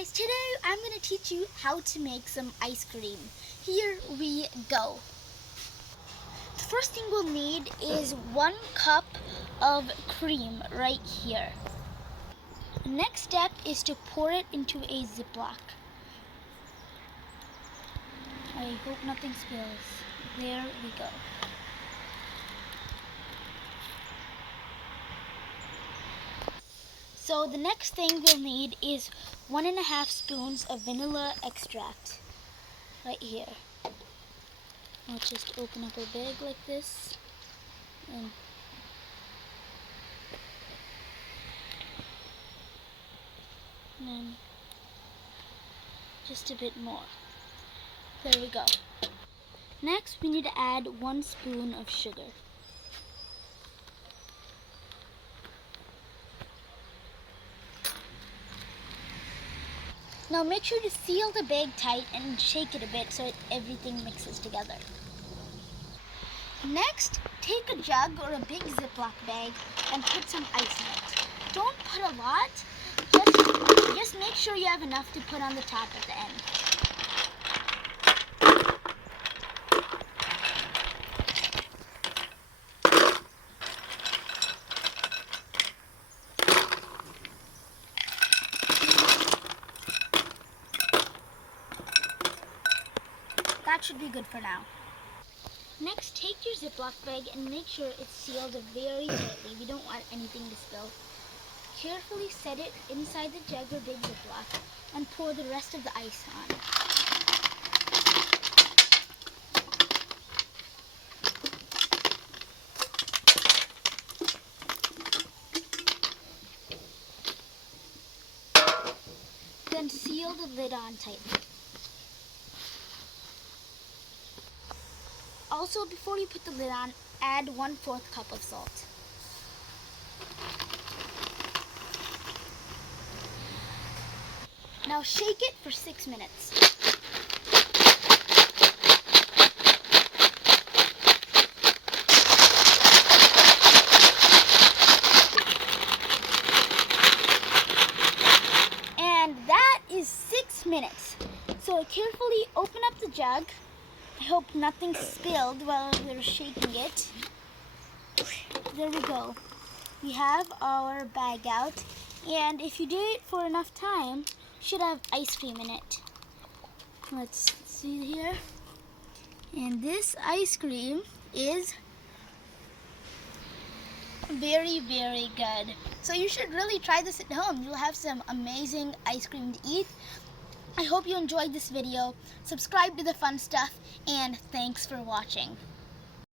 guys, today I'm going to teach you how to make some ice cream. Here we go. The first thing we'll need is 1 cup of cream right here. The next step is to pour it into a Ziploc. I hope nothing spills. There we go. So the next thing we'll need is 1.5 spoons of vanilla extract right here. I'll just open up a bag like this and then just a bit more. There we go. Next we need to add 1 spoon of sugar. Now make sure to seal the bag tight and shake it a bit so everything mixes together. Next, take a jug or a big Ziploc bag and put some ice in it. Don't put a lot, just make sure you have enough to put on the top at the end. That should be good for now. Next, take your Ziploc bag and make sure it's sealed very tightly. We don't want anything to spill. Carefully set it inside the jug or big Ziploc and pour the rest of the ice on. Then seal the lid on tightly. Also, before you put the lid on, add 1/4 cup of salt. Now shake it for 6 minutes. And that is 6 minutes. So carefully open up the jug. I hope nothing spilled while we were shaking it. There we go. We have our bag out, and if you do it for enough time, you should have ice cream in it. Let's see here. And this ice cream is very, very good. So you should really try this at home. You'll have some amazing ice cream to eat. I hope you enjoyed this video. Subscribe to the fun stuff, and thanks for watching.